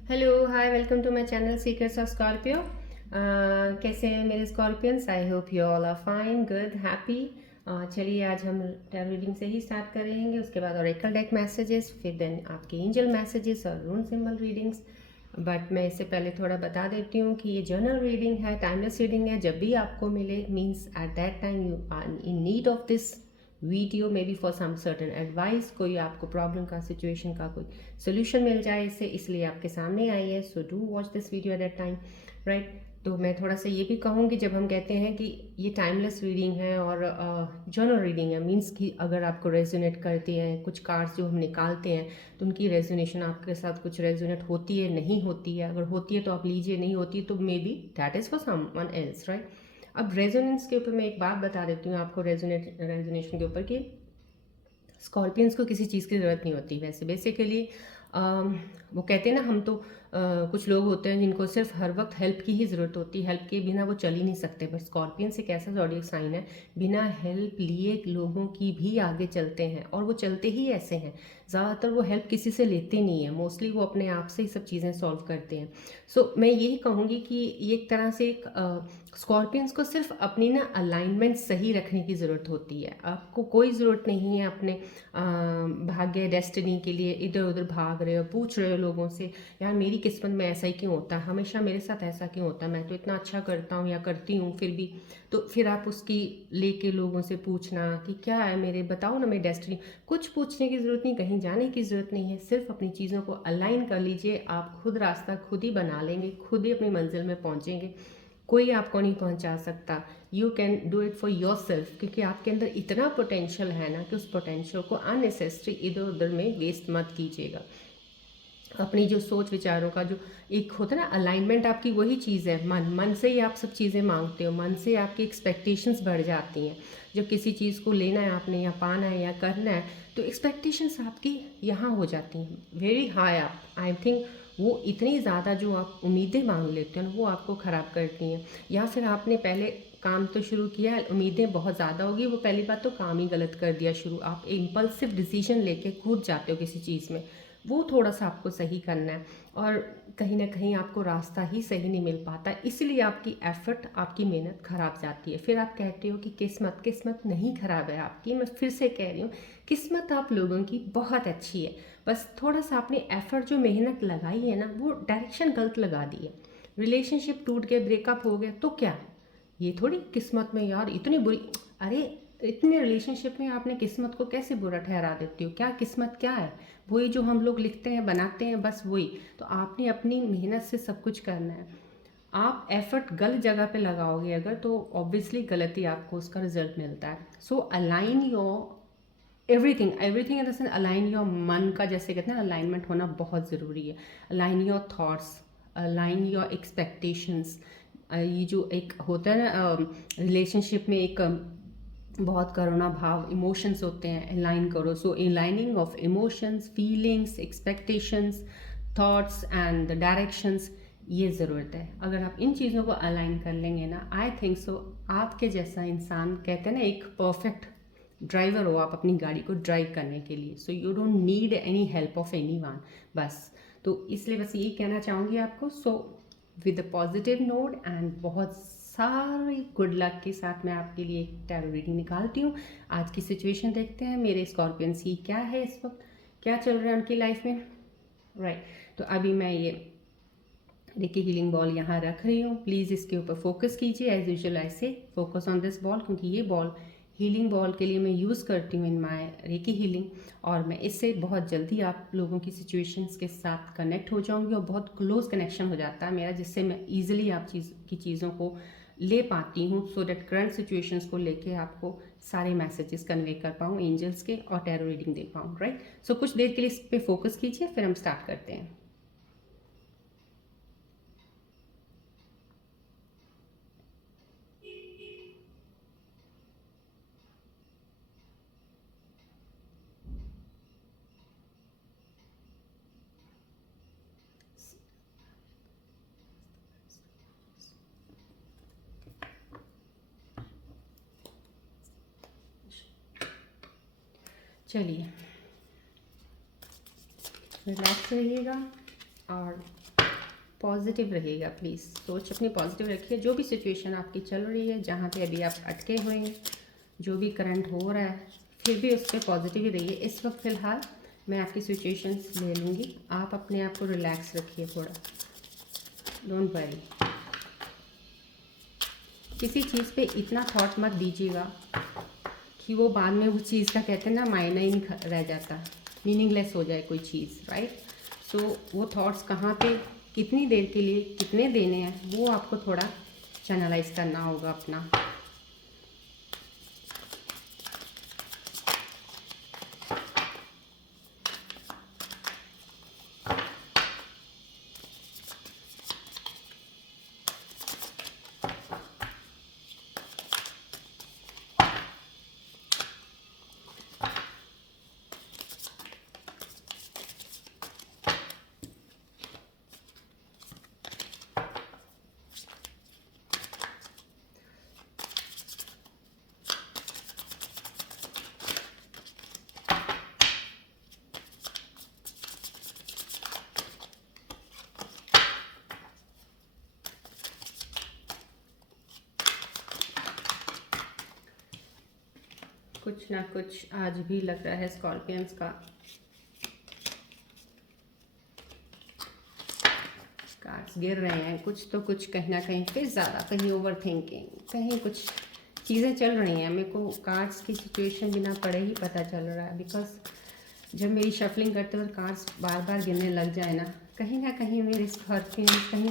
Hello hi welcome to my channel secrets of Scorpio. कैसे हैं मेरे scorpions? I hope you all are fine, good, happy. चलिए आज हम टैरो रीडिंग से ही स्टार्ट करेंगे, उसके बाद ओरेकल डेक मैसेजेस, फिर देन आपके एंजल मैसेजेस और रून सिंबल रीडिंग्स। बट मैं इससे पहले थोड़ा बता देती हूँ कि ये जर्नल रीडिंग है, टाइमलेस रीडिंग है। जब भी आपको मिले means at that time you are in need of this video, may be for some certain advice, कोई आपको प्रॉब्लम का, सिचुएशन का कोई सोल्यूशन मिल जाए इससे, इसलिए आपके सामने आई है। So do watch this video at that time, right. तो मैं थोड़ा सा ये भी कहूँगी, जब हम कहते हैं कि ये टाइमलेस रीडिंग है और जर्नल रीडिंग है, मीन्स कि अगर आपको रेजोनेट करती हैं कुछ कार्ड्स जो हम निकालते हैं, तो उनकी रेजोनेशन आपके साथ कुछ रेजोनेट होती है, नहीं होती है। अगर होती है तो आप लीजिए, नहीं होती है तो may be that is for someone else, right. अब रेजोनेंस के ऊपर मैं एक बात बता देती हूँ आपको, रेजोनेशन के ऊपर, कि स्कॉर्पियंस को किसी चीज़ की ज़रूरत नहीं होती वैसे बेसिकली। वो कहते हैं ना, हम तो कुछ लोग होते हैं जिनको सिर्फ हर वक्त हेल्प की ही ज़रूरत होती है, हेल्प के बिना वो चल ही नहीं सकते। बट स्कॉर्पियंस एक ऐसा ज़ोडिएक साइन है, बिना हेल्प लिए लोगों की भी आगे चलते हैं, और वो चलते ही ऐसे हैं। ज़्यादातर वो हेल्प किसी से लेते नहीं हैं, मोस्टली वो अपने आप से ही सब चीज़ें सॉल्व करते हैं। सो मैं यही कहूँगी कि ये एक तरह से एक स्कॉर्पियंस को सिर्फ अपनी ना अलाइनमेंट सही रखने की ज़रूरत होती है। आपको कोई ज़रूरत नहीं है अपने भाग्य, डेस्टिनी के लिए इधर उधर भाग रहे हो, पूछ रहे हो लोगों से, यार मेरी किस्मत में ऐसा ही क्यों होता है, हमेशा मेरे साथ ऐसा क्यों होता है, मैं तो इतना अच्छा करता हूँ या करती हूँ फिर भी। तो फिर आप उसकी लेके लोगों से पूछना कि क्या है मेरे, बताओ ना मेरी डेस्टिनी। कुछ पूछने की ज़रूरत नहीं, कहीं जाने की ज़रूरत नहीं है, सिर्फ अपनी चीज़ों को अलाइन कर लीजिए। आप खुद रास्ता खुद ही बना लेंगे, खुद ही अपनी मंजिल में पहुँचेंगे, कोई आपको नहीं पहुंचा सकता। You can do it for your self, क्योंकि आपके अंदर इतना पोटेंशियल है ना कि उस पोटेंशियल को अननेसेसरी इधर उधर में वेस्ट मत कीजिएगा। अपनी जो सोच विचारों का जो एक होता है ना अलाइनमेंट, आपकी वही चीज़ है। मन से ही आप सब चीज़ें मांगते हो, मन से आपकी एक्सपेक्टेशंस बढ़ जाती हैं। जब किसी चीज़ को लेना है आपने, या पाना है या करना है, तो एक्सपेक्टेशंस आपकी यहाँ हो जाती हैं वेरी हाई। आप आई थिंक वो इतनी ज़्यादा जो आप उम्मीदें मांग लेते हो वो आपको ख़राब करती हैं। या फिर आपने पहले काम तो शुरू किया है, उम्मीदें बहुत ज़्यादा होगी, वो पहली बात तो काम ही गलत कर दिया शुरू। आप इम्पल्सिव डिसीजन लेके कूद जाते हो किसी चीज़ में, वो थोड़ा सा आपको सही करना है। और कहीं ना कहीं आपको रास्ता ही सही नहीं मिल पाता, इसलिए आपकी एफर्ट, आपकी मेहनत खराब जाती है। फिर आप कहते हो कि किस्मत, किस्मत नहीं खराब है आपकी, मैं फिर से कह रही हूँ, किस्मत आप लोगों की बहुत अच्छी है। बस थोड़ा सा आपने एफर्ट, जो मेहनत लगाई है ना, वो डायरेक्शन गलत लगा दी है। रिलेशनशिप टूट गए, ब्रेकअप हो गया, तो क्या, ये थोड़ी किस्मत में यार इतनी बुरी, अरे इतने रिलेशनशिप में आपने किस्मत को कैसे बुरा ठहरा देती हो? क्या किस्मत क्या है? वही जो हम लोग लिखते हैं, बनाते हैं, बस वही। तो आपने अपनी मेहनत से सब कुछ करना है। आप एफर्ट गलत जगह पे लगाओगे अगर, तो ऑब्वियसली गलत ही आपको उसका रिजल्ट मिलता है। So align your everything, everything in the sense align your मन का, जैसे कहते हैं ना, अलाइनमेंट होना बहुत ज़रूरी है। Align your thoughts, align your expectations. ये जो एक होता है ना रिलेशनशिप में, एक बहुत करुणा भाव, इमोशंस होते हैं, अलाइन करो। So aligning of emotions, feelings, expectations, thoughts and the directions, ये ज़रूरत है। अगर आप इन चीज़ों को अलाइन कर लेंगे ना, आई थिंक सो आपके जैसा इंसान, कहते हैं ना, एक परफेक्ट ड्राइवर हो आप अपनी गाड़ी को ड्राइव करने के लिए। So you don't need any help of any one, बस। तो इसलिए बस यही कहना चाहूँगी आपको। So with a positive note and बहुत सारी गुड लक के साथ मैं आपके लिए एक टैरो रीडिंग निकालती हूँ। आज की सिचुएशन देखते हैं, मेरे स्कॉर्पियंस की क्या है इस वक्त, क्या चल रहा है उनकी लाइफ में, राइट। तो अभी मैं ये रेकी हीलिंग बॉल यहाँ रख रही हूँ, प्लीज़ इसके ऊपर फोकस कीजिए। एज यूजुअल ऐसे फोकस ऑन दिस बॉल, क्योंकि ये बॉल हीलिंग बॉल के लिए मैं यूज़ करती हूँ इन माय रेकी हीलिंग, और मैं इससे बहुत जल्दी आप लोगों की सिचुएशंस के साथ कनेक्ट हो जाऊँगी, और बहुत क्लोज कनेक्शन हो जाता है मेरा, जिससे मैं ईजिली आप चीज़ों को ले पाती हूँ, सो डैट करंट सिचुएशंस को लेके आपको सारे मैसेजेस कन्वे कर पाऊँ एंजल्स के, और टैरो रीडिंग दे पाऊँ, राइट। सो कुछ देर के लिए इस पर फोकस कीजिए, फिर हम स्टार्ट करते हैं। चलिए, रिलैक्स रहिएगा और पॉजिटिव रहेगा। प्लीज़ सोच अपनी पॉजिटिव रखिए। जो भी सिचुएशन आपकी चल रही है, जहाँ पे अभी आप अटके हुए हैं, जो भी करंट हो रहा है, फिर भी उस पर पॉजिटिव ही रहिए। इस वक्त फ़िलहाल मैं आपकी सिचुएशंस ले लूँगी, आप अपने आप को रिलैक्स रखिए थोड़ा, डोंट वरी। किसी चीज़ पे इतना थॉट मत दीजिएगा कि वो बाद में उस चीज़ का कहते हैं ना मायना ही नहीं रह जाता, मीनिंगलेस हो जाए कोई चीज़, राइट। सो वो थॉट्स कहाँ पे, कितनी देर के लिए, कितने देने हैं, वो आपको थोड़ा चैनलाइज करना होगा अपना। कुछ ना कुछ आज भी लग रहा है स्कॉर्पियंस का। कार्ड्स गिर रहे हैं, कुछ तो कुछ कहीं ना कहीं फिर ज़्यादा, कहीं ओवर थिंकिंग, कहीं कुछ चीज़ें चल रही हैं। मेरे को कार्ड्स की सिचुएशन बिना पढ़े ही पता चल रहा है, बिकॉज जब मेरी शफलिंग करते हुए कार्ड्स बार बार गिरने लग जाए ना कहीं मेरे स्कॉर्पियंस कहीं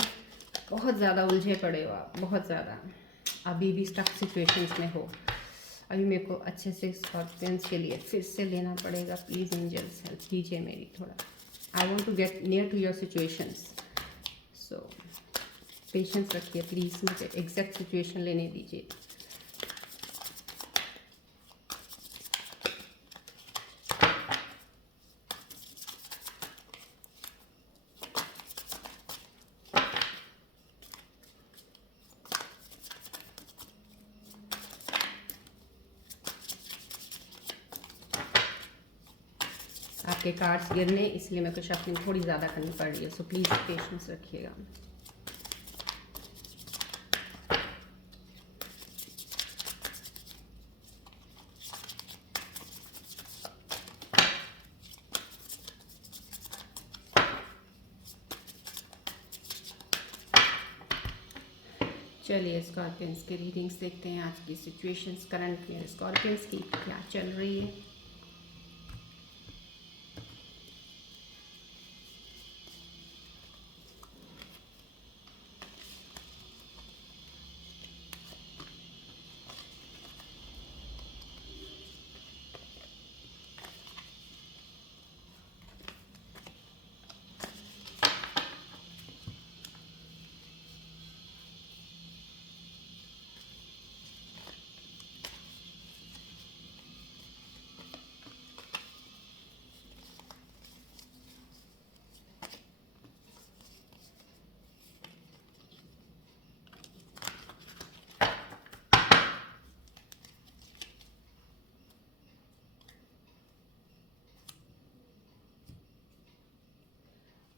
बहुत ज़्यादा उलझे पड़े हो आप, बहुत ज़्यादा अभी भी स्टक सिचुएशंस में हो। अभी मेरे को अच्छे से स्कॉर्पियंस के लिए फिर से लेना पड़ेगा। प्लीज़ एंजल्स हेल्प कीजिए मेरी थोड़ा। I want to get near to your situations, so patience रखिए प्लीज़, मुझे एग्जैक्ट सिचुएशन लेने दीजिए। आपके कार्ड्स गिरने, इसलिए मेरे को शफलिंग थोड़ी ज़्यादा करनी पड़ रही है, सो प्लीज़ पेशेंस रखिएगा। चलिए स्कॉर्पियंस के रीडिंग्स देखते हैं। आज की सिचुएशंस करंट में स्कॉर्पियंस की क्या चल रही है।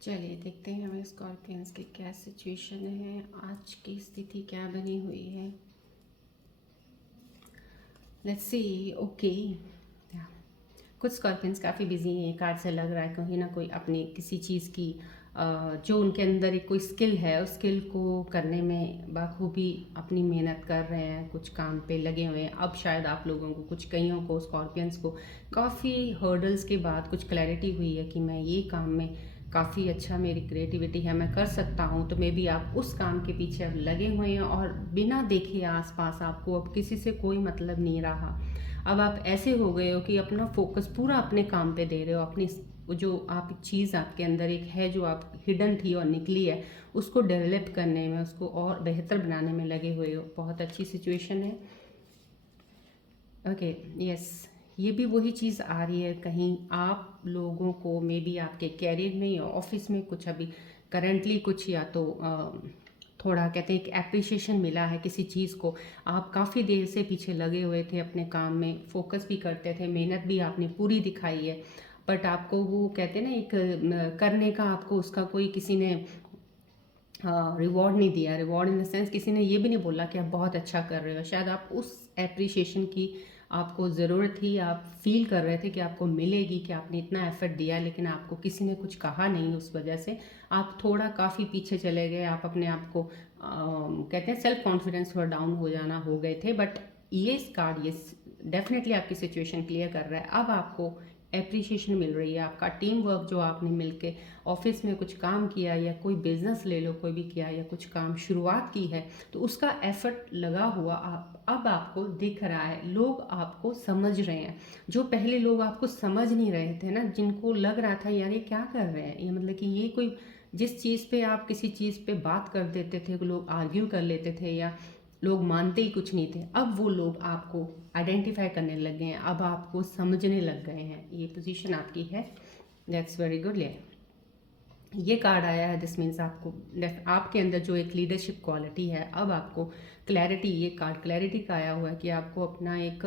चलिए देखते हैं हमें स्कॉर्पियंस की क्या सिचुएशन है, आज की स्थिति क्या बनी हुई है। Let's see. ओके, कुछ स्कॉर्पियंस काफ़ी बिजी हैं, कार्ड से लग रहा है कहीं ना कोई अपनी किसी चीज़ की जो उनके अंदर एक कोई स्किल है, उस स्किल को करने में बखूबी अपनी मेहनत कर रहे हैं, कुछ काम पे लगे हुए हैं। अब शायद आप लोगों को, कुछ कईयों को, स्कॉर्पियंस को काफ़ी हर्डल्स के बाद कुछ क्लैरिटी हुई है कि मैं ये काम में काफ़ी अच्छा, मेरी क्रिएटिविटी है, मैं कर सकता हूँ। तो मे बी आप उस काम के पीछे अब लगे हुए हैं और बिना देखे आसपास आपको अब किसी से कोई मतलब नहीं रहा। अब आप ऐसे हो गए हो कि अपना फोकस पूरा अपने काम पे दे रहे हो, अपनी जो आप चीज़ आपके अंदर एक है जो आप हिडन थी और निकली है, उसको डेवलप करने में, उसको और बेहतर बनाने में लगे हुए हो। बहुत अच्छी सिचुएशन है। ओके, यस, ये भी वही चीज़ आ रही है। कहीं आप लोगों को मे बी आपके कैरियर में या ऑफिस में कुछ अभी करंटली कुछ या तो थोड़ा कहते हैं एक एप्रिसिएशन मिला है किसी चीज़ को। आप काफ़ी देर से पीछे लगे हुए थे अपने काम में, फोकस भी करते थे, मेहनत भी आपने पूरी दिखाई है, बट आपको वो कहते हैं ना एक करने का आपको उसका कोई किसी ने रिवॉर्ड नहीं दिया। रिवॉर्ड इन द सेंस किसी ने ये भी नहीं बोला कि आप बहुत अच्छा कर रहे हो, शायद आप उस एप्रिसिएशन की आपको ज़रूरत थी, आप फील कर रहे थे कि आपको मिलेगी, कि आपने इतना एफर्ट दिया, लेकिन आपको किसी ने कुछ कहा नहीं, उस वजह से आप थोड़ा काफ़ी पीछे चले गए। आप अपने आप को कहते हैं सेल्फ कॉन्फिडेंस थोड़ा डाउन हो जाना हो गए थे। बट ये कार्ड ये डेफिनेटली आपकी सिचुएशन क्लियर कर रहा है। अब आपको एप्रिसिएशन मिल रही है, आपका टीम वर्क जो आपने मिलके ऑफिस में कुछ काम किया, या कोई बिजनेस ले लो, कोई भी किया, या कुछ काम शुरुआत की है, तो उसका एफर्ट लगा हुआ अब आपको दिख रहा है, लोग आपको समझ रहे हैं। जो पहले लोग आपको समझ नहीं रहे थे ना, जिनको लग रहा था यार ये क्या कर रहे हैं, ये मतलब कि ये कोई, जिस चीज़ पे आप किसी चीज़ पे बात कर देते थे, लोग आर्ग्यू कर लेते थे, या लोग मानते ही कुछ नहीं थे, अब वो लोग आपको आइडेंटिफाई करने लग गए हैं, अब आपको समझने लग गए हैं। ये पोजीशन आपकी है, दैट्स वेरी गुड। ये कार्ड आया है, दिस मीन्स आपको आपके अंदर जो एक लीडरशिप क्वालिटी है, अब आपको क्लैरिटी, ये कार्ड क्लैरिटी का आया हुआ है कि आपको अपना एक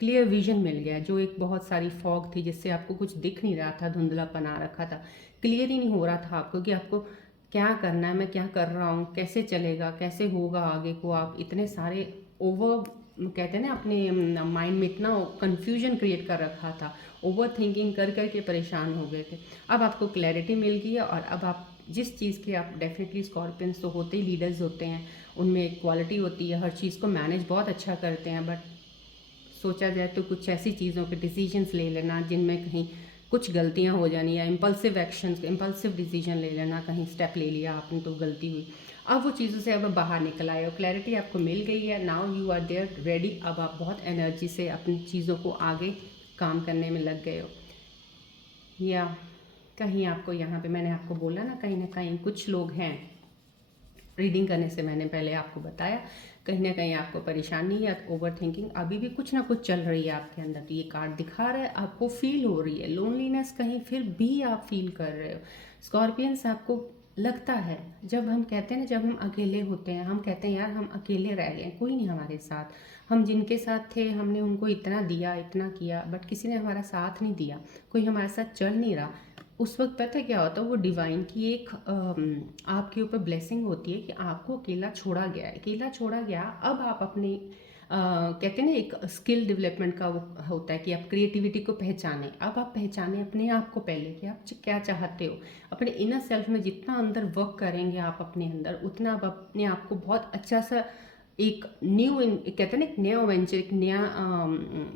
क्लियर विजन मिल गया है। जो एक बहुत सारी फॉग थी जिससे आपको कुछ दिख नहीं रहा था, धुंधलापन आ रखा था, क्लियर ही नहीं हो रहा था आपको कि आपको क्या करना है, मैं क्या कर रहा हूँ, कैसे चलेगा, कैसे होगा आगे को। आप इतने सारे ओवर कहते हैं ना, अपने माइंड में इतना कन्फ्यूजन क्रिएट कर रखा था, ओवर थिंकिंग कर कर के परेशान हो गए थे। अब आपको क्लैरिटी मिल गई है, और अब आप जिस चीज़ के, आप डेफिनेटली स्कॉर्पियंस तो होते ही लीडर्स होते हैं, उनमें एक क्वालिटी होती है, हर चीज़ को मैनेज बहुत अच्छा करते हैं। बट सोचा जाए तो कुछ ऐसी चीज़ों के डिसीजंस ले लेना जिनमें कहीं कुछ गलतियां हो जानी, या इम्पल्सिव एक्शंस, इम्पल्सिव डिसीजन ले लेना, कहीं स्टेप ले लिया आपने तो गलती हुई, अब वो चीज़ों से अब बाहर निकल आए हो, क्लैरिटी आपको मिल गई है। Now you are there ready, अब आप बहुत एनर्जी से अपनी चीज़ों को आगे काम करने में लग गए हो। या कहीं आपको यहाँ पे मैंने आपको बोला ना कहीं कुछ लोग हैं, रीडिंग करने से मैंने पहले आपको बताया, कहीं ना कहीं आपको परेशानी या ओवर थिंकिंग अभी भी कुछ ना कुछ चल रही है आपके अंदर। तो ये कार्ड दिखा रहा है, आपको फील हो रही है लोनलीनेस, कहीं फिर भी आप फील कर रहे हो। स्कॉर्पियंस, आपको लगता है, जब हम कहते हैं ना, जब हम अकेले होते हैं, हम कहते हैं यार हम अकेले रह गए, कोई नहीं हमारे साथ, हम जिनके साथ थे हमने उनको इतना दिया, इतना किया, बट किसी ने हमारा साथ नहीं दिया, कोई हमारे साथ चल नहीं रहा। उस वक्त पता है क्या होता है, वो डिवाइन की एक आपके ऊपर ब्लेसिंग होती है कि आपको अकेला छोड़ा गया है, अकेला छोड़ा गया। अब आप अपने कहते हैं ना, एक स्किल डेवलपमेंट का वो होता है कि आप क्रिएटिविटी को पहचाने। अब आप पहचाने अपने आप को पहले कि आप क्या चाहते हो, अपने इनर सेल्फ में जितना अंदर वर्क करेंगे आप अपने अंदर, उतना आप अपने आप को बहुत अच्छा सा एक न्यू, कहते हैं ना, एक नया वेंचर, एक नया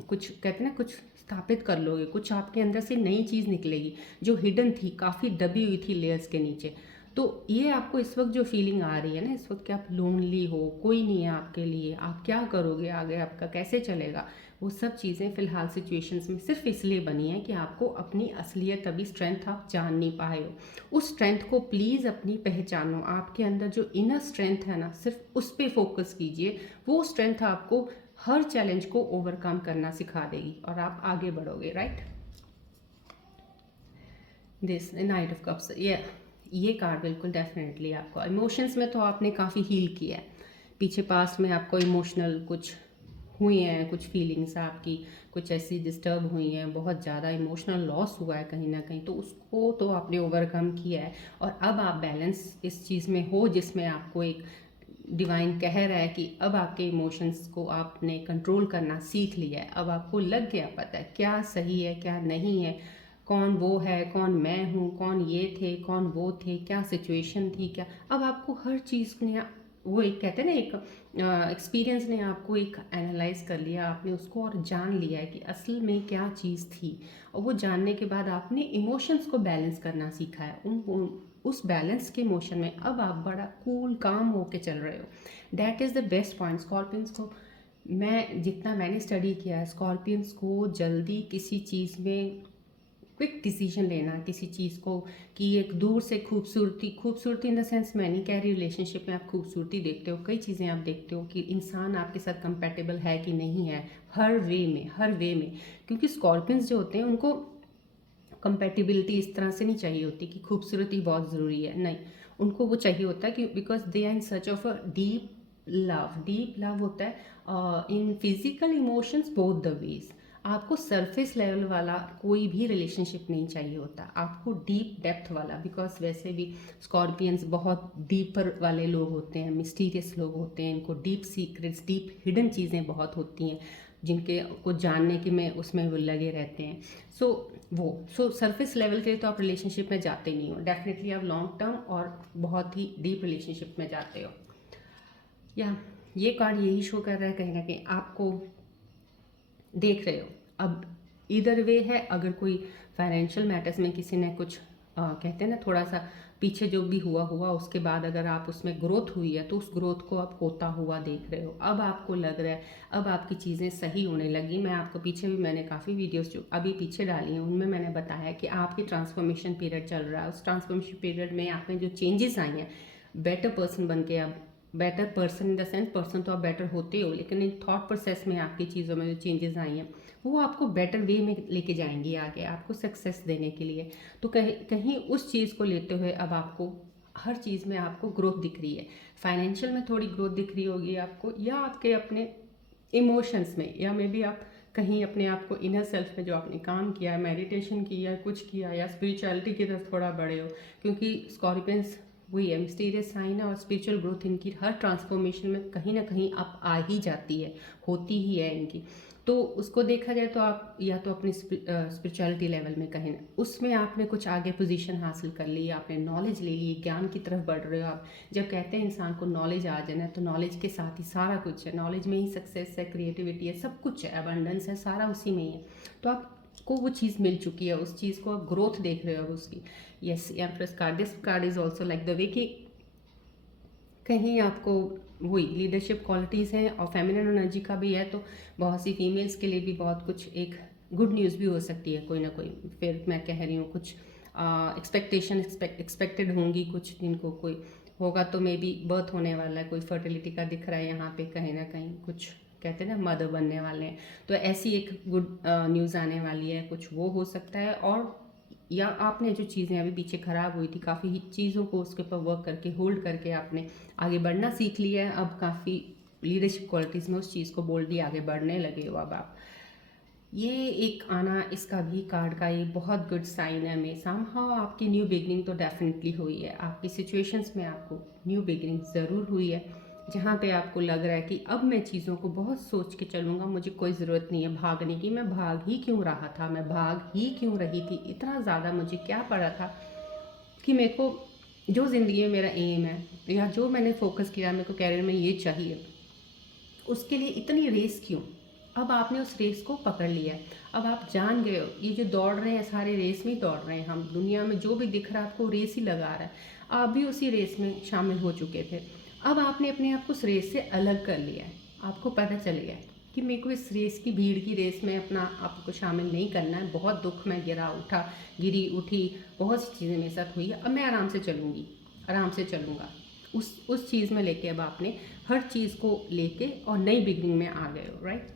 कुछ कहते हैं ना, कुछ स्थापित कर लोगे, कुछ आपके अंदर से नई चीज़ निकलेगी जो हिडन थी, काफ़ी दबी हुई थी लेयर्स के नीचे। तो ये आपको इस वक्त जो फीलिंग आ रही है ना, इस वक्त कि आप लोनली हो, कोई नहीं है आपके लिए, आप क्या करोगे आगे, आपका कैसे चलेगा, वो सब चीज़ें फ़िलहाल सिचुएशंस में सिर्फ इसलिए बनी है कि आपको अपनी असलियत, अभी स्ट्रेंथ आप जान नहीं पाए हो। उस स्ट्रेंथ को प्लीज़ अपनी पहचानो, आपके अंदर जो इनर स्ट्रेंथ है ना, सिर्फ उस पर फोकस कीजिए। वो स्ट्रेंथ आपको हर चैलेंज को ओवरकम करना सिखा देगी और आप आगे बढ़ोगे, right. This night of cups, ये कार्ड बिल्कुल डेफिनेटली आपको इमोशंस में तो आपने काफ़ी हील किया है, पीछे पास्ट में आपको इमोशनल कुछ हुई हैं, कुछ फीलिंग्स आपकी कुछ ऐसी डिस्टर्ब हुई हैं, बहुत ज़्यादा इमोशनल लॉस हुआ है कहीं ना कहीं, तो उसको तो आपने ओवरकम किया है। और अब आप बैलेंस इस चीज़ में हो जिसमें आपको एक डिवाइन कह रहा है कि अब आपके इमोशंस को आपने कंट्रोल करना सीख लिया है। अब आपको लग गया पता है क्या सही है क्या नहीं है, कौन वो है, कौन मैं हूँ, कौन ये थे, कौन वो थे, क्या सिचुएशन थी, क्या। अब आपको हर चीज़ ने, वो एक कहते हैं ना, एक एक्सपीरियंस ने आपको एक एनालाइज कर लिया, आपने उसको और जान लिया है कि असल में क्या चीज़ थी। और वो जानने के बाद आपने इमोशंस को बैलेंस करना सीखा है। उस बैलेंस के इमोशन में अब आप बड़ा कूल काम होके चल रहे हो। That is the best point. Scorpions को जितना मैंने स्टडी किया है, स्कॉर्पियंस को जल्दी किसी चीज़ में क्विक डिसीजन लेना, किसी चीज़ को कि एक दूर से खूबसूरती इन द सेंस मैं नहीं कह रही रिलेशनशिप में आप खूबसूरती देखते हो, कई चीज़ें आप देखते हो कि इंसान आपके साथ कंपेटेबल है कि नहीं है, हर वे में। क्योंकि स्कॉर्पियंस जो होते हैं उनको कंपेटिबिलिटी इस तरह से नहीं चाहिए होती कि खूबसूरती बहुत ज़रूरी है, नहीं, उनको वो चाहिए होता है कि because they are in search of a deep love होता है in physical emotions both the ways. आपको सरफेस लेवल वाला कोई भी रिलेशनशिप नहीं चाहिए होता, आपको डीप डेप्थ वाला। बिकॉज वैसे भी स्कॉर्पियंस बहुत डीपर वाले लोग होते हैं, मिस्टीरियस लोग होते हैं, इनको डीप सीक्रेट्स, डीप हिडन चीज़ें बहुत होती हैं जिनके को जानने के में उसमें वो लगे रहते हैं। सो सरफेस लेवल के लिए तो आप रिलेशनशिप में जाते नहीं हो, डेफिनेटली आप लॉन्ग टर्म और बहुत ही डीप रिलेशनशिप में जाते हो। या ये कार्ड यही शो कर रहा है कहीं ना कहीं आपको देख रहे हो। अब इधर वे है, अगर कोई फाइनेंशियल मैटर्स में किसी ने कुछ कहते हैं ना थोड़ा सा पीछे जो भी हुआ उसके बाद अगर आप उसमें ग्रोथ हुई है तो उस ग्रोथ को आप होता हुआ देख रहे हो। अब आपको लग रहा है अब आपकी चीज़ें सही होने लगी। मैं आपको पीछे भी मैंने काफ़ी वीडियोस जो अभी पीछे डाली हैं उनमें मैंने बताया कि आपकी ट्रांसफॉर्मेशन पीरियड चल रहा है। उस ट्रांसफॉर्मेशन पीरियड में आप में जो चेंजेस आई हैं, बेटर पर्सन बन के आप, better person in the sense person तो आप बेटर होते हो, लेकिन इन थॉट प्रोसेस में आपकी चीज़ों में जो चेंजेस आई हैं वो आपको बेटर वे में लेके जाएंगी आगे, आपको सक्सेस देने के लिए। तो कहीं कहीं उस चीज़ को लेते हुए अब आपको हर चीज़ में आपको ग्रोथ दिख रही है। फाइनेंशियल में थोड़ी ग्रोथ दिख रही होगी आपको, या आपके अपने इमोशंस में, या मे बी आप कहीं अपने आप को इनर सेल्फ में जो आपने काम किया, मेडिटेशन किया, कुछ किया, या स्पिरिचुअलिटी की तरफ थोड़ा बढ़े हो। क्योंकि स्कॉर्पियंस वही है, मिस्टीरियस साइन है, और स्पिरिचुअल ग्रोथ इनकी हर ट्रांसफॉर्मेशन में कहीं ना कहीं अप आ ही जाती है, होती ही है इनकी। तो उसको देखा जाए तो आप या तो अपनी स्पिरिचुअलिटी लेवल में कहीं ना उसमें आपने कुछ आगे पोजीशन हासिल कर ली, आपने नॉलेज ले ली, ज्ञान की तरफ बढ़ रहे हो आप। जब कहते हैं इंसान को नॉलेज आ जाना तो नॉलेज के साथ ही सारा कुछ है, नॉलेज में ही सक्सेस है, क्रिएटिविटी है, सब कुछ है, अबंडेंस है, सारा उसी में ही है। तो आपको वो चीज़ मिल चुकी है, उस चीज़ को आप ग्रोथ देख रहे हो उसकी। Yes, empress card, this card is also like the way कि कहीं आपको वही लीडरशिप क्वालिटीज़ हैं, और फेमिनिन एनर्जी का भी है, तो बहुत सी फीमेल्स के लिए भी बहुत कुछ एक गुड न्यूज़ भी हो सकती है कोई ना कोई। फिर मैं कह रही हूँ कुछ एक्सपेक्टेड होंगी कुछ, जिनको कोई होगा तो मे बी बर्थ होने वाला है, कोई फर्टिलिटी का दिख रहा है यहाँ पे कहीं ना कहीं, कुछ कहते हैं ना मदर बनने वाले हैं, तो ऐसी एक गुड न्यूज़ आने वाली है, कुछ वो हो सकता है। और या आपने जो चीज़ें अभी पीछे ख़राब हुई थी, काफ़ी चीज़ों को उसके ऊपर वर्क करके होल्ड करके आपने आगे बढ़ना सीख लिया है। अब काफ़ी लीडरशिप क्वालिटीज़ में उस चीज़ को बोल्डली आगे बढ़ने लगे हो अब आप। ये एक आना इसका भी कार्ड का ये बहुत गुड साइन है। मैं समहाउ आपकी न्यू बिगनिंग तो डेफिनेटली हुई है, आपकी सिचुएशंस में आपको न्यू बिगनिंग ज़रूर हुई है, जहाँ पे आपको लग रहा है कि अब मैं चीज़ों को बहुत सोच के चलूँगा, मुझे कोई ज़रूरत नहीं है भागने की। मैं भाग ही क्यों रहा था, मैं भाग ही क्यों रही थी, इतना ज़्यादा मुझे क्या पड़ा था कि मेरे को जो ज़िंदगी में मेरा एम है, या जो मैंने फोकस किया मेरे को कैरियर में ये चाहिए, उसके लिए इतनी रेस क्यों। अब आपने उस रेस को पकड़ लिया है, अब आप जान गए हो ये जो दौड़ रहे हैं सारे रेस में ही दौड़ रहे हैं हम, दुनिया में जो भी दिख रहा है आपको रेस ही लगा रहा है, आप भी उसी रेस में शामिल हो चुके थे। अब आपने अपने आप को उस रेस से अलग कर लिया है, आपको पता चल गया है कि मेरे को इस रेस की, भीड़ की रेस में अपना आपको शामिल नहीं करना है। बहुत दुख में गिरी उठी, बहुत सी चीज़ें मेरे साथ हुई है, अब मैं आराम से चलूँगी, आराम से चलूँगा। उस चीज़ में लेके अब आपने हर चीज़ को लेके और नई बिगनिंग में आ गए हो, राइट।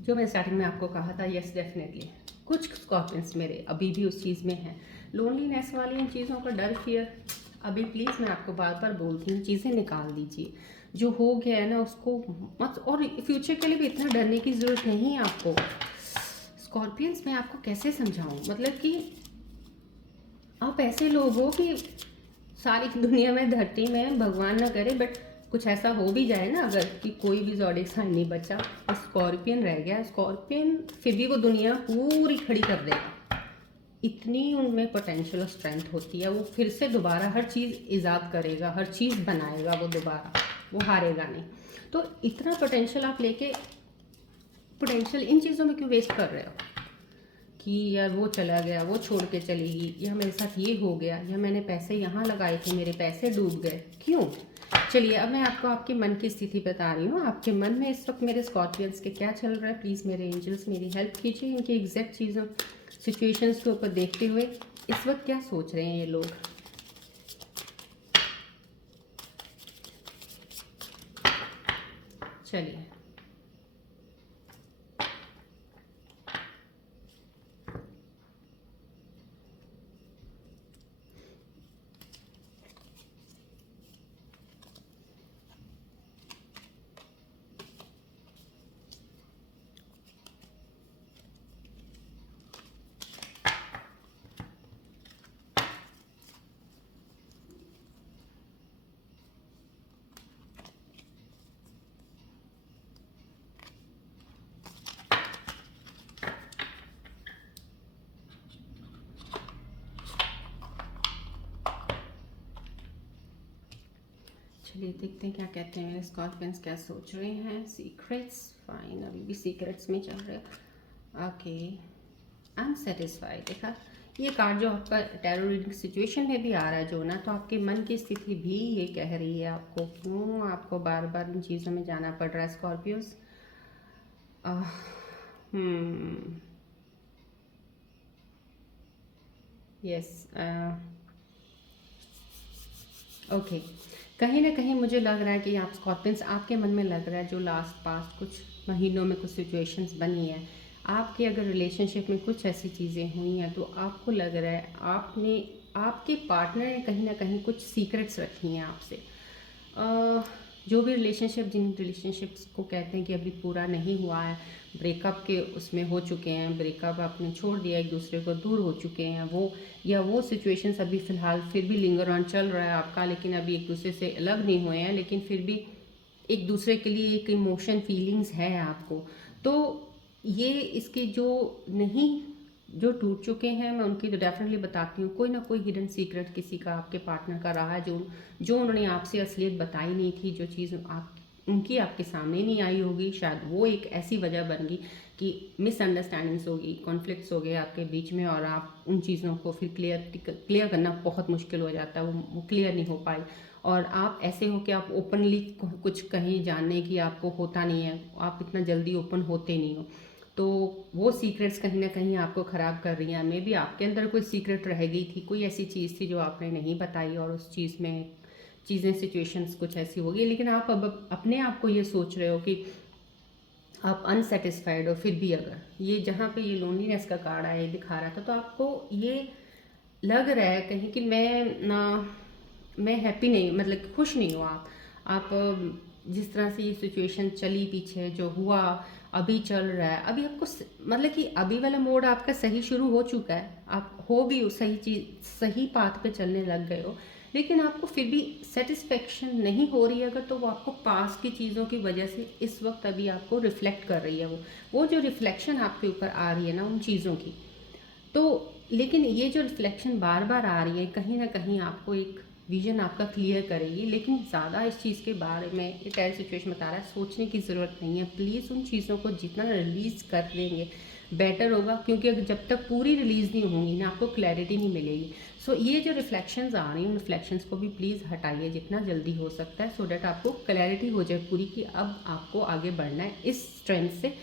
जो मैं स्टार्टिंग में आपको कहा था, यस डेफिनेटली कुछ स्कॉर्पियंस मेरे अभी भी उस चीज़ में हैं, लोनलीनेस वाली इन चीज़ों का डर, फियर। अभी प्लीज़ मैं आपको बार बार बोलती हूँ, चीज़ें निकाल दीजिए, जो हो गया है ना उसको मत, और फ्यूचर के लिए भी इतना डरने की ज़रूरत नहीं है आपको। स्कॉर्पियंस मैं आपको कैसे समझाऊँ, मतलब कि आप ऐसे लोग हो कि सारी दुनिया में, धरती में, भगवान ना करे बट कुछ ऐसा हो भी जाए ना अगर, कि कोई भी ज़ोडिएक साइन नहीं बचा और स्कॉर्पियन रह गया, स्कॉर्पियन फिर भी वो दुनिया पूरी खड़ी कर देगा। इतनी उनमें पोटेंशियल और स्ट्रेंथ होती है, वो फिर से दोबारा हर चीज़ ईजाद करेगा, हर चीज़ बनाएगा वो दोबारा, वो हारेगा नहीं। तो इतना पोटेंशियल आप लेके, पोटेंशियल इन चीज़ों में क्यों वेस्ट कर रहे हो कि यार वो चला गया, वो छोड़ के चलेगी, या मेरे साथ ये हो गया, या मैंने पैसे यहाँ लगाए थे मेरे पैसे डूब गए, क्यों। चलिए अब मैं आपको आपके मन की स्थिति बता रही हूँ, आपके मन में इस वक्त मेरे स्कॉर्पियंस के क्या चल रहा है। प्लीज़ मेरे एंजल्स मेरी हेल्प कीजिए, इनकी एग्जैक्ट चीज़ों सिचुएशंस के ऊपर देखते हुए इस वक्त क्या सोच रहे हैं ये लोग। चलिए चलिए देखते हैं क्या कहते हैं मेरे स्कॉर्पियंस, क्या सोच रहे हैं। सीक्रेट्स, फाइन, अभी भी सीक्रेट्स में चल रहे हैं। Okay, unsatisfied. देखा, ये कार्ड जो आपका टैरो रीडिंग सिचुएशन में भी आ रहा है जो ना, तो आपके मन की स्थिति भी ये कह रही है आपको क्यों आपको बार बार इन चीज़ों में जाना पड़ रहा है स्कॉर्पियोस। यस, ओके, कहीं ना कहीं मुझे लग रहा है कि आप स्कॉर्पियंस, आपके मन में लग रहा है जो लास्ट पास्ट कुछ महीनों में कुछ सिचुएशंस बनी है आपके, अगर रिलेशनशिप में कुछ ऐसी चीज़ें हुई हैं तो आपको लग रहा है आपने, आपके पार्टनर ने कहीं ना कहीं कुछ सीक्रेट्स रखी हैं आपसे। जो भी रिलेशनशिप, जिन रिलेशनशिप्स को कहते हैं कि अभी पूरा नहीं हुआ है, ब्रेकअप के उसमें हो चुके हैं, ब्रेकअप आपने छोड़ दिया, एक दूसरे को दूर हो चुके हैं, वो या वो सिचुएशंस अभी फ़िलहाल फिर भी लिंगर ऑन चल रहा है आपका, लेकिन अभी एक दूसरे से अलग नहीं हुए हैं, लेकिन फिर भी एक दूसरे के लिए एक इमोशन फीलिंग्स है आपको। तो ये इसके जो नहीं, जो टूट चुके हैं मैं उनकी तो डेफिनेटली बताती हूँ, कोई ना कोई हिडन सीक्रेट किसी का आपके पार्टनर का रहा है, जो जो उन्होंने आपसे असलियत बताई नहीं थी, जो चीज़ आप उनकी आपके सामने नहीं आई होगी, शायद वो एक ऐसी वजह बन गई कि मिसअंडरस्टैंडिंग्स होगी, कॉन्फ्लिक्ट्स हो गए आपके बीच में, और आप उन चीज़ों को फिर क्लियर करना बहुत मुश्किल हो जाता है, वो क्लियर नहीं हो पाई, और आप ऐसे हो कि आप ओपनली कुछ कहीं जानने की आपको होता नहीं है, आप इतना जल्दी ओपन होते नहीं हो, तो वो सीक्रेट्स कहीं ना कहीं आपको ख़राब कर रही हैं। मे बी आपके अंदर कोई सीक्रेट रह गई थी, कोई ऐसी चीज़ थी जो आपने नहीं बताई, और उस चीज़ में चीज़ें, सिचुएशंस कुछ ऐसी हो गई, लेकिन आप अब अपने आप को ये सोच रहे हो कि आप अनसेटिस्फाइड हो। फिर भी अगर ये जहाँ पे ये लोनलीनेस का कार्ड आया, ये दिखा रहा था, तो आपको ये लग रहा है कहीं कि मैं ना, मैं हैप्पी नहीं, मतलब कि खुश नहीं हूँ। आप जिस तरह से ये सिचुएशन चली पीछे, जो हुआ अभी चल रहा है, अभी आपको मतलब कि अभी वाला मोड आपका सही शुरू हो चुका है, आप हो भी उस सही चीज़, सही पाथ पे चलने लग गए हो, लेकिन आपको फिर भी सेटिस्फेक्शन नहीं हो रही है अगर, तो वो आपको पास्ट की चीज़ों की वजह से इस वक्त अभी आपको रिफ्लेक्ट कर रही है। वो जो रिफ्लेक्शन आपके ऊपर आ रही है ना उन चीज़ों की, तो लेकिन ये जो रिफ्लेक्शन बार बार आ रही है, कहीं ना कहीं आपको एक विजन आपका क्लियर करेगी, लेकिन ज़्यादा इस चीज़ के बारे में ये टायर सिचुएशन बता रहा है, सोचने की ज़रूरत नहीं है। प्लीज़ उन चीज़ों को जितना रिलीज़ कर देंगे बेटर होगा, क्योंकि अगर जब तक पूरी रिलीज़ नहीं होंगी ना, आपको क्लैरिटी नहीं मिलेगी। सो ये जो रिफ्लेक्शंस आ रही हैं, उन रिफ्लेक्शंस को भी प्लीज़ हटाइए जितना जल्दी हो सकता है, सो डैट आपको क्लैरिटी हो जाए पूरी कि अब आपको आगे बढ़ना है, इस स्ट्रेंथ से,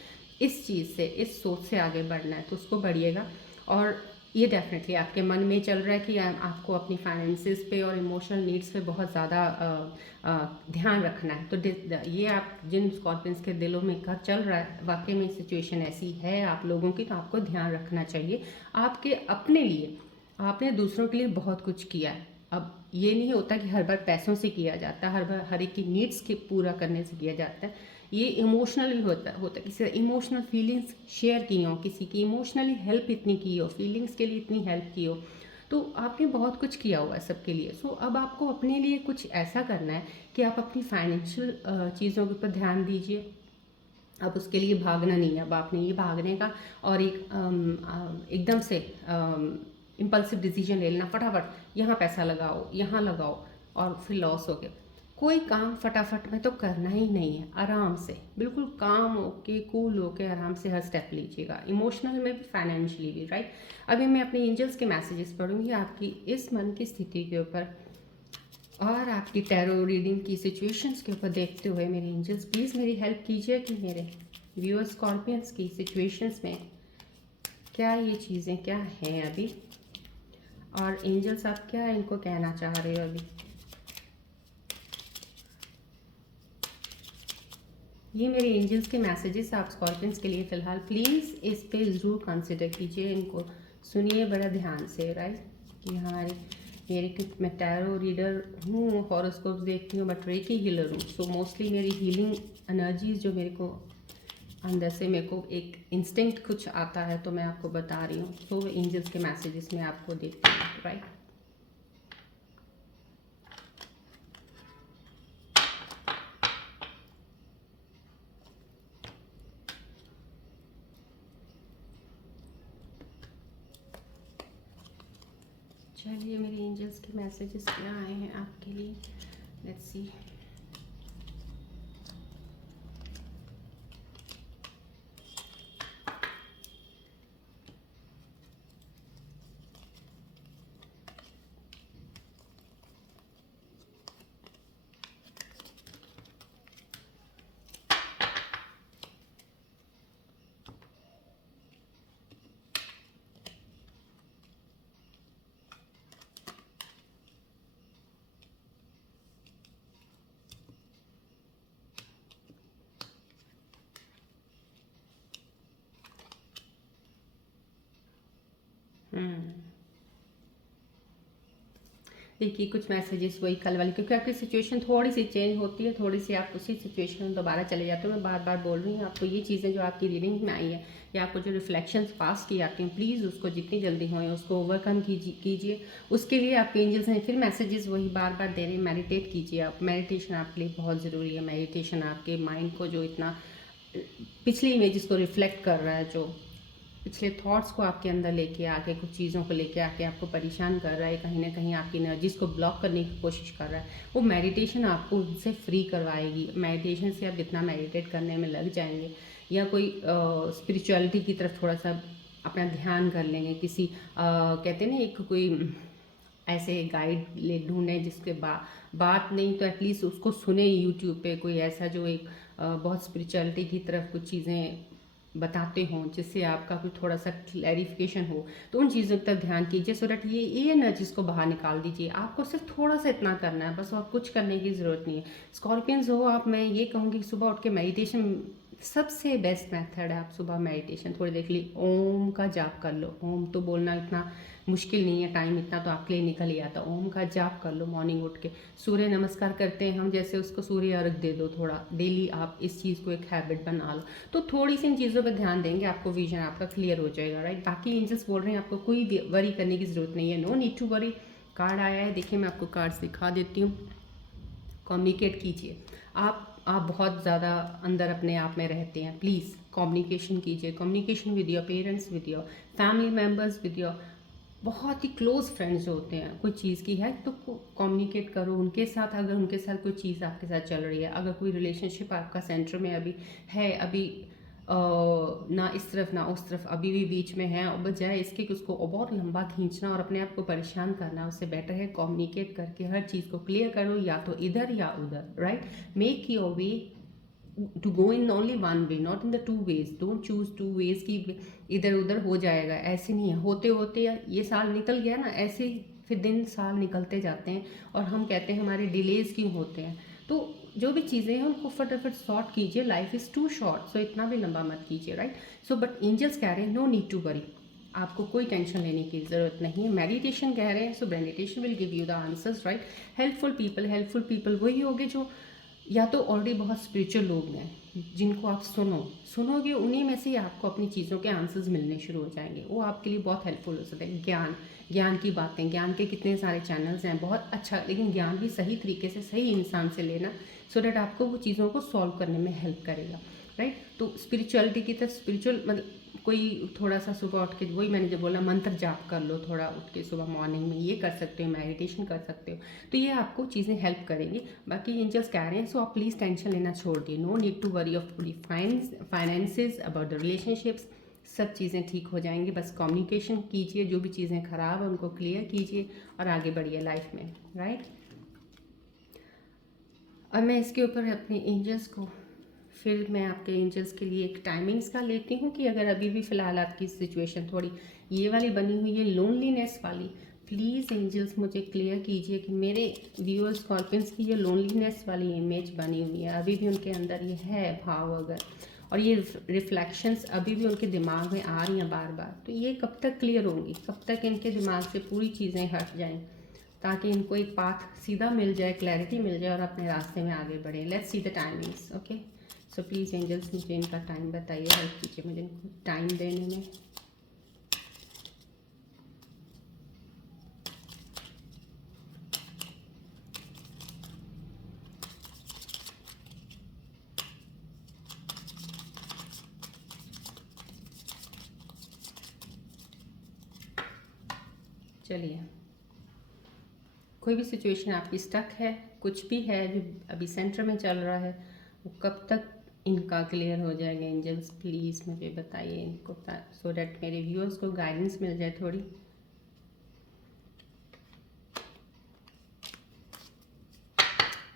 इस चीज़ से, इस सोच से आगे बढ़ना है, तो उसको बढ़िएगा। और ये डेफिनेटली आपके मन में चल रहा है कि आपको अपनी फाइनेंसिस पे और इमोशनल नीड्स पे बहुत ज़्यादा ध्यान रखना है, तो ये आप जिन स्कॉर्पियंस के दिलों में कर चल रहा है, वाकई में सिचुएशन ऐसी है आप लोगों की, तो आपको ध्यान रखना चाहिए। आपके अपने लिए, आपने दूसरों के लिए बहुत कुछ किया है, अब ये नहीं होता कि हर बार पैसों से किया जाता है, हर बार हर एक की नीड्स के पूरा करने से किया जाता है, ये इमोशनल भी होता है किसी इमोशनल फीलिंग्स शेयर की हो, किसी की इमोशनली हेल्प इतनी की हो, फीलिंग्स के लिए इतनी हेल्प की हो, तो आपने बहुत कुछ किया हुआ है सबके लिए। सो अब आपको अपने लिए कुछ ऐसा करना है कि आप अपनी फाइनेंशियल चीज़ों के ऊपर ध्यान दीजिए। अब उसके लिए भागना नहीं है, अब आपने ये भागने का और एकदम से इम्पल्सिव डिसीजन ले लेना, फटाफट यहाँ पैसा लगाओ, यहाँ लगाओ, और फिर लॉस हो गया। कोई काम फटाफट में तो करना ही नहीं है, आराम से, बिल्कुल काम होके, कूल होके, आराम से हर स्टेप लीजिएगा, इमोशनल में भी, फाइनेंशियली भी, राइट। अभी मैं अपने एंजल्स के मैसेजेस पढ़ूंगी आपकी इस मन की स्थिति के ऊपर, और आपकी टैरो रीडिंग की सिचुएशंस के ऊपर देखते हुए मेरे एंजल्स प्लीज़ मेरी हेल्प कीजिए कि मेरे व्यूअर्स स्कॉर्पियंस की सिचुएशंस में क्या ये चीज़ें क्या हैं अभी, और एंजल्स आप क्या इनको कहना चाह रहे हो अभी। ये मेरे एंजल्स के मैसेजेस आप स्कॉर्पियंस के लिए फ़िलहाल, प्लीज़ इस पे ज़रूर कंसिडर कीजिए, इनको सुनिए बड़ा ध्यान से, राइट। कि हमारी मेरे मैं टैरो रीडर हूँ, हॉरोस्कोप देखती हूँ, बट रेकी हीलर हूँ, सो मोस्टली मेरी हीलिंग एनर्जीज जो मेरे को अंदर से, मेरे को एक इंस्टिंक्ट कुछ आता है तो मैं आपको बता रही हूँ, तो एंजल्स के मैसेजेस में आपको देखती हूँ, राइट। चलिए मेरे एंजल्स के मैसेजेस क्या आए हैं आपके लिए, लेट्स सी। देखिए कुछ मैसेजेस वही कल वाली, क्योंकि आपकी सिचुएशन थोड़ी सी चेंज होती है, थोड़ी सी आप उसी सिचुएशन में दोबारा चले जाते हो। मैं बार बार बोल रही हूँ आपको, ये चीज़ें जो आपकी रीडिंग में आई है या आपको जो रिफ्लेक्शंस पास की आती हैं, प्लीज़ उसको जितनी जल्दी हो उसको ओवरकम कीजिए। उसके लिए आपके एंजल्स हैं फिर मैसेजेस वही बार बार दे रहे हैं, मेडिटेट कीजिए आप। मेडिटेशन आपके लिए बहुत ज़रूरी है। मेडिटेशन आपके माइंड को जो इतना पिछली इमेजेस को रिफ्लेक्ट कर रहा है, जो पिछले थॉट्स को आपके अंदर लेके आके, कुछ चीज़ों को लेके आके आपको परेशान कर रहा है, कहीं ना कहीं आपकी एनर्जीज को ब्लॉक करने की कोशिश कर रहा है, वो मेडिटेशन आपको उनसे फ्री करवाएगी। मेडिटेशन से आप जितना मेडिटेट करने में लग जाएंगे या कोई स्पिरिचुअलिटी की तरफ थोड़ा सा अपना ध्यान कर लेंगे, किसी कहते हैं ना एक कोई ऐसे गाइड ले ढूंढें जिसके बात नहीं तो एटलीस्ट उसको सुने यूट्यूब पे, कोई ऐसा जो एक बहुत स्पिरिचुअलिटी की तरफ कुछ चीज़ें बताते हों जिससे आपका कुछ थोड़ा सा क्लैरिफिकेशन हो, तो उन चीज़ों पर ध्यान कीजिए सो दैट ये एनर्जीज को बाहर निकाल दीजिए। आपको सिर्फ थोड़ा सा इतना करना है बस, और कुछ करने की ज़रूरत नहीं है। स्कॉर्पियंस हो आप, मैं ये कहूँगी सुबह उठ के मेडिटेशन सबसे बेस्ट मेथड है। आप सुबह मेडिटेशन थोड़ी देर के लिए ओम का जाप कर लो। ओम तो बोलना इतना मुश्किल नहीं है, टाइम इतना तो आपके लिए निकल ही आता। ओम का जाप कर लो मॉर्निंग उठ के। सूर्य नमस्कार करते हैं हम, जैसे उसको सूर्य अर्घ दे दो थोड़ा डेली। आप इस चीज़ को एक हैबिट बना लो, तो थोड़ी सी इन चीज़ों पर ध्यान देंगे, आपको विजन आपका क्लियर हो जाएगा, राइट। बाकी एंजल्स बोल रहे हैं आपको कोई वरी करने की ज़रूरत नहीं है, no need to worry. Card आया है, देखिए मैं आपको कार्ड्स दिखा देती हूँ। कम्युनिकेट कीजिए। आप बहुत ज़्यादा अंदर अपने आप में रहते हैं, प्लीज़ कम्युनिकेशन कीजिए। Communication with your parents, with your family members, with your बहुत ही क्लोज फ्रेंड्स जो होते हैं। कोई चीज़ की है तो कम्युनिकेट करो उनके साथ। अगर उनके साथ कोई चीज़ आपके साथ चल रही है, अगर कोई रिलेशनशिप आपका सेंटर में अभी है, अभी ना इस तरफ ना उस तरफ, अभी भी बीच में है, और बजाय इसके कि उसको बहुत लंबा खींचना और अपने आप को परेशान करना, उससे बेटर है कम्युनिकेट करके हर चीज़ को क्लियर करो, या तो इधर या उधर, right. Make your way to go in only one way, not in the two ways. Don't choose two ways की इधर उधर हो जाएगा, ऐसे नहीं है। होते होते ये साल निकल गया ना, ऐसे ही फिर दिन साल निकलते जाते हैं और हम कहते हैं हमारे डिलेज क्यों होते हैं। तो जो भी चीज़ें हैं उनको फटाफट सॉर्ट कीजिए। लाइफ इज़ टू शॉर्ट, सो इतना भी लंबा मत कीजिए, राइट। सो बट एंजल्स कह रहे हैं नो नीड टू वरी, आपको कोई टेंशन लेने की ज़रूरत नहीं है। मेडिटेशन कह रहे हैं, so meditation will give you the answers, right. Helpful people वही होंगे जो या तो ऑलरेडी बहुत स्पिरिचुअल लोग हैं, जिनको आप सुनोगे, उन्हीं में से ही आपको अपनी चीज़ों के आंसर्स मिलने शुरू हो जाएंगे। वो आपके लिए बहुत हेल्पफुल हो सकते हैं। ज्ञान की बातें, ज्ञान के कितने सारे चैनल्स हैं, बहुत अच्छा। लेकिन ज्ञान भी सही तरीके से सही इंसान से लेना, सो डैट आपको वो चीज़ों को सॉल्व करने में हेल्प करेगा, राइट। तो स्पिरिचुअलिटी की तरफ, स्पिरिचुअल मतलब कोई थोड़ा सा सुबह उठ के, वही मैंने जो बोला, मंत्र जाप कर लो थोड़ा उठ के सुबह मॉर्निंग में, ये कर सकते हो। मेडिटेशन कर सकते हो, तो ये आपको चीज़ें हेल्प करेंगी। बाकी एंजल्स कह रहे हैं सो आप प्लीज़ टेंशन लेना छोड़ दिए। No need to worry of finances, about the relationships. सब चीज़ें ठीक हो जाएंगी। बस कम्युनिकेशन कीजिए, जो भी चीज़ें ख़राब है उनको क्लियर कीजिए और आगे बढ़िए लाइफ में, राइट। और मैं इसके ऊपर अपने एंजल्स को, फिर मैं आपके एंजल्स के लिए एक टाइमिंग्स का लेती हूँ कि अगर अभी भी फ़िलहाल आपकी सिचुएशन थोड़ी ये वाली बनी हुई है, लोनलीनेस वाली, प्लीज़ एंजल्स मुझे क्लियर कीजिए कि मेरे व्यूअर्स स्कॉर्पियंस की ये लोनलीनेस वाली इमेज बनी हुई है, अभी भी उनके अंदर ये है भाव अगर, और ये रिफ्लेक्शंस अभी भी उनके दिमाग में आ रही हैं बार बार, तो ये कब तक क्लियर होंगी, कब तक इनके दिमाग से पूरी चीज़ें हट जाएं, ताकि इनको एक पाथ सीधा मिल जाए, क्लैरिटी मिल जाए और अपने रास्ते में आगे बढ़े। Let's see the timings, okay. So please angels मुझे इनका टाइम बताइए, हेल्प कीजिए मुझे इनको टाइम देने में। चलिए, कोई भी सिचुएशन आपकी स्टक है, कुछ भी है जो अभी सेंटर में चल रहा है, वो कब तक इनका क्लियर हो जाएगा एंजल्स, प्लीज़ मुझे बताइए इनको, सो डैट मेरे व्यूअर्स को गाइडेंस मिल जाए थोड़ी।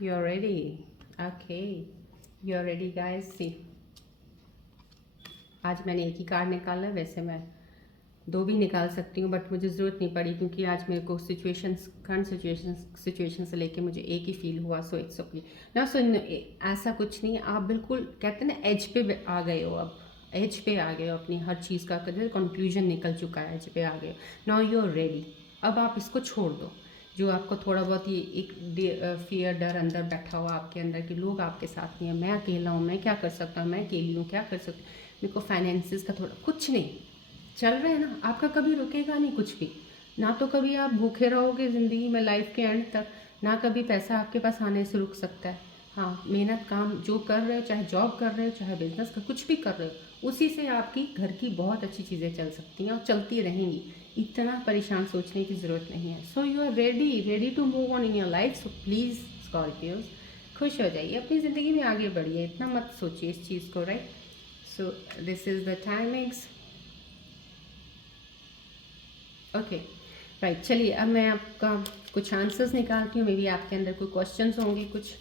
You are ready, okay, you are ready guys. See, आज मैंने एक ही कार्ड निकाला, वैसे मैं दो भी निकाल सकती हूँ बट मुझे ज़रूरत नहीं पड़ी, क्योंकि आज मेरे को करंट सिचुएशन से लेके मुझे एक ही फील हुआ। सो इट्स ओके ना। सो ऐसा कुछ नहीं, आप बिल्कुल कहते हैं ना एज पे आ गए हो, अब एज पे आ गए हो, अपनी हर चीज़ का कंक्लूजन निकल चुका है, एज पे आ गए, नाउ यू आर रेडी। अब आप इसको छोड़ दो, जो आपको थोड़ा बहुत ये एक फियर डर अंदर बैठा हुआ आपके अंदर कि लोग आपके साथ नहीं है, मैं अकेला हूँ, मैं क्या कर सकता हूँ, मैं अकेली हूँ, क्या कर सकती हूँ, मेरे को फाइनेंसिस का थोड़ा, कुछ नहीं चल रहा है ना आपका, कभी रुकेगा नहीं कुछ भी। ना तो कभी आप भूखे रहोगे ज़िंदगी में लाइफ के एंड तक, ना कभी पैसा आपके पास आने से रुक सकता है। हाँ, मेहनत काम जो कर रहे हो, चाहे जॉब कर रहे हो, चाहे बिजनेस का कुछ भी कर रहे हो, उसी से आपकी घर की बहुत अच्छी चीज़ें चल सकती हैं और चलती रहेंगी। इतना परेशान सोचने की ज़रूरत नहीं है। So you are ready to move on in your life. So please scorpios, खुश हो जाइए, अपनी ज़िंदगी में आगे बढ़िए, इतना मत सोचिए इस चीज़ को, right. So this is the timings. Okay right, चलिए अब मैं आपका कुछ आंसर्स निकालती हूँ। मे बी आपके अंदर कोई क्वेश्चंस होंगे कुछ।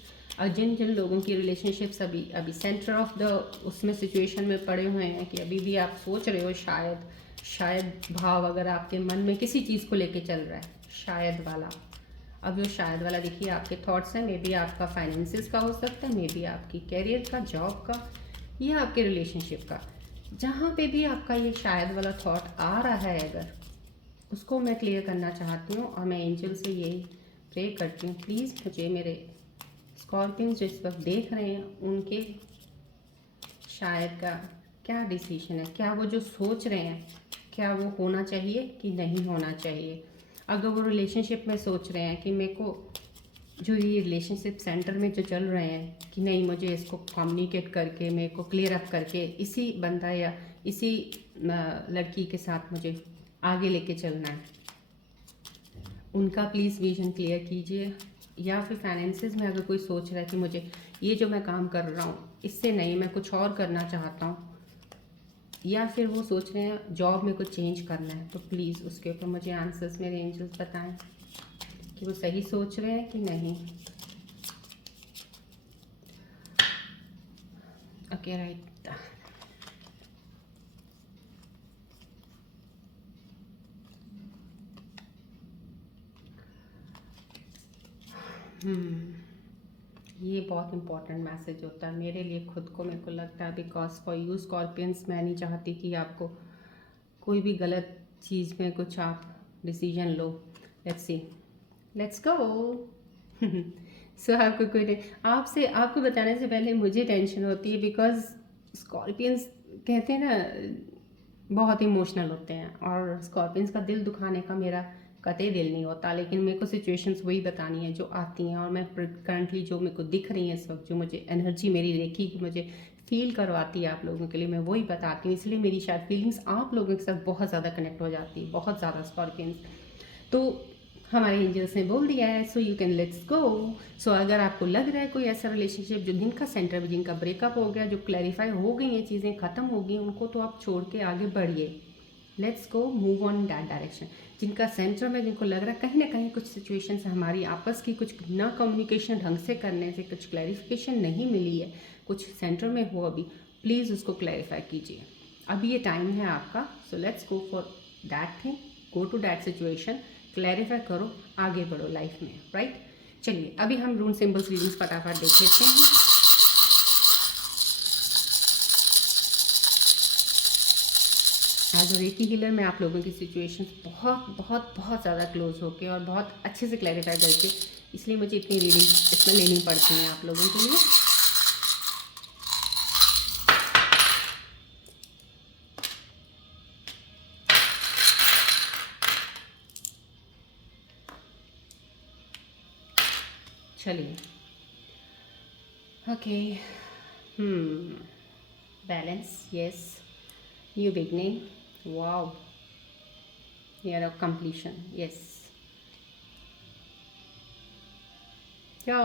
जिन जिन लोगों की रिलेशनशिप्स अभी सेंटर ऑफ द उसमें सिचुएशन में पड़े हुए हैं कि अभी भी आप सोच रहे हो, शायद भाव अगर आपके मन में किसी चीज़ को लेके चल रहा है, शायद वाला, अब जो शायद वाला देखिए आपके थॉट्स हैं, मे बी आपका फाइनेंसिस का हो सकता है, मे बी आपकी कैरियर का, जॉब का, या आपके रिलेशनशिप का। जहाँ पे भी आपका ये शायद वाला थॉट आ रहा है, अगर उसको मैं क्लियर करना चाहती हूँ और मैं एंजल से यही प्रे करती हूँ, प्लीज़ मुझे मेरे स्कॉर्पियंस जो इस वक्त देख रहे हैं उनके शायद का क्या डिसीजन है, क्या वो जो सोच रहे हैं क्या वो होना चाहिए कि नहीं होना चाहिए। अगर वो रिलेशनशिप में सोच रहे हैं कि मेरे को जो ये रिलेशनशिप सेंटर में जो चल रहे हैं कि नहीं, मुझे इसको कम्युनिकेट करके मेरे को क्लियर अप करके इसी बंदा या इसी लड़की के साथ मुझे आगे लेके चलना है, उनका प्लीज़ विजन क्लियर कीजिए। या फिर फाइनेंसिस में अगर कोई सोच रहा है कि मुझे ये जो मैं काम कर रहा हूँ इससे नहीं, मैं कुछ और करना चाहता हूँ, या फिर वो सोच रहे हैं जॉब में कुछ चेंज करना है, तो प्लीज़ उसके ऊपर मुझे आंसर्स मेरे एंजल्स बताएं कि वो सही सोच रहे हैं कि नहीं। ओके राइट, ये बहुत इंपॉर्टेंट मैसेज होता है मेरे लिए खुद को, मेरे को लगता है, बिकॉज फॉर यू स्कॉर्पियंस, मैं नहीं चाहती कि आपको कोई भी गलत चीज़ में कुछ आप डिसीजन लो। Let's see, let's go. So आपको कोई आपसे आपको बताने से पहले मुझे टेंशन होती है, बिकॉज स्कॉर्पियंस कहते हैं ना बहुत इमोशनल होते हैं, और स्कॉर्पियंस का दिल दुखाने का मेरा कतई दिल नहीं होता, लेकिन मेरे को सिचुएशंस वही बतानी है जो आती हैं, और मैं करंटली जो मेरे को दिख रही है इस वक्त, जो मुझे एनर्जी मेरी रेखी की मुझे फील करवाती है आप लोगों के लिए, मैं वही बताती हूँ। इसलिए मेरी शायद फीलिंग्स आप लोगों के साथ बहुत ज़्यादा कनेक्ट हो जाती है, बहुत ज़्यादा स्कॉर्पियंस। तो हमारे एंजल्स ने बोल दिया है, so you can let's go. So अगर आपको लग रहा है कोई ऐसा रिलेशनशिप जो जिनका सेंटर में, जिनका ब्रेकअप हो गया, जो क्लैरिफाई हो गई हैं, चीज़ें ख़त्म हो गई, उनको तो आप छोड़ के आगे बढ़िए। Let's go, move on that direction. जिनका सेंटर में, जिनको लग रहा है कहीं ना कहीं कुछ सिचुएशंस हमारी आपस की कुछ ना कम्युनिकेशन ढंग से करने से कुछ क्लैरिफिकेशन नहीं मिली है, कुछ सेंटर में हो अभी, प्लीज़ उसको क्लैरिफाई कीजिए, अभी ये टाइम है आपका। So let's go for that thing, go to that situation, clarify करो, आगे बढ़ो लाइफ में, राइट। चलिए अभी हम रून सिंबल्स रीडिंग्स फटाफट देख लेते हैं। एज अ रेकी हीलर मैं आप लोगों की सिचुएशन बहुत बहुत बहुत ज़्यादा क्लोज होके और बहुत अच्छे से क्लैरिफाई करके, इसलिए मुझे इतनी रीडिंग इसमें लेनी पड़ती हैं आप लोगों के लिए। चलिए okay, balance, yes, new beginning, wow, year of completion, yes, क्या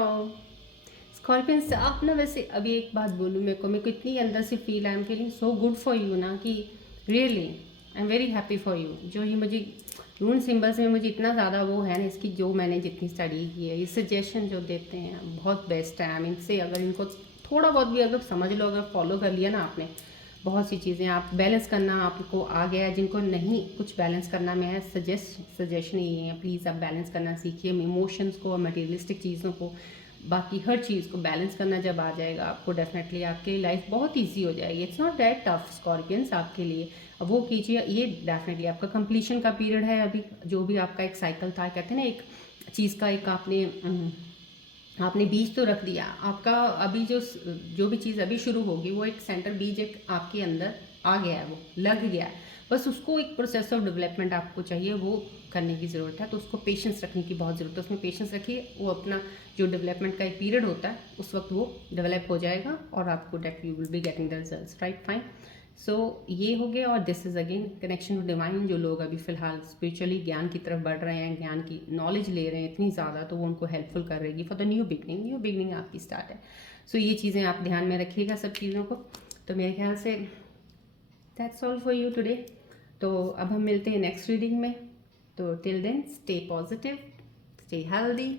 स्कॉर्पियंस आप ना, वैसे अभी एक बात बोलूँ, मेरे को इतनी अंदर से feel, I am feeling so good for you ना, कि really I am very happy for you. जो ये मुझे रून सिंबल्स में मुझे इतना ज़्यादा वो है ना, इसकी जो मैंने जितनी स्टडी की है, ये सजेशन जो देते हैं बहुत बेस्ट है। आई मीन से अगर इनको थोड़ा बहुत भी अगर समझ लो, अगर फॉलो कर लिया ना आपने, बहुत सी चीज़ें आप बैलेंस करना आपको आ गया है। जिनको नहीं कुछ बैलेंस करना में है, सजेशन ये है, प्लीज़ आप बैलेंस करना सीखिए, इमोशंस को और मटेरियलिस्टिक चीज़ों को बाकी हर चीज़ को बैलेंस करना जब आ जाएगा आपको, डेफिनेटली आपकी लाइफ बहुत ईजी हो जाएगी। It's not that tough scorpions आपके लिए। अब वो कीजिए, ये डेफिनेटली आपका कंप्लीशन का पीरियड है अभी। जो भी आपका एक साइकिल था, कहते हैं ना, एक चीज़ का एक आपने बीज तो रख दिया आपका। अभी जो भी चीज़ अभी शुरू होगी वो एक सेंटर बीज एक आपके अंदर आ गया है, वो लग गया है। बस उसको एक प्रोसेस ऑफ डेवलपमेंट आपको चाहिए, वो करने की ज़रूरत है। तो उसको पेशेंस रखने की बहुत ज़रूरत है। उसमें पेशेंस रखिए, वो अपना जो डेवलपमेंट का एक पीरियड होता है उस वक्त वो डेवलप हो जाएगा और आपको that you will be getting the results, right, fine. So ये हो गया। और this is again connection to divine. जो लोग अभी फ़िलहाल स्पिरिचुअली ज्ञान की तरफ बढ़ रहे हैं, ज्ञान की नॉलेज ले रहे हैं इतनी ज़्यादा, तो वो उनको हेल्पफुल कर रहेगी for the new beginning. New beginning आपकी स्टार्ट है। सो ये चीज़ें आप ध्यान में रखिएगा, सब चीज़ों को। तो मेरे ख्याल से that's all for you today. तो अब हम मिलते हैं नेक्स्ट रीडिंग में। तो till then stay positive, stay healthy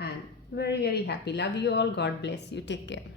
and very very happy. Love you all, God bless you, take care.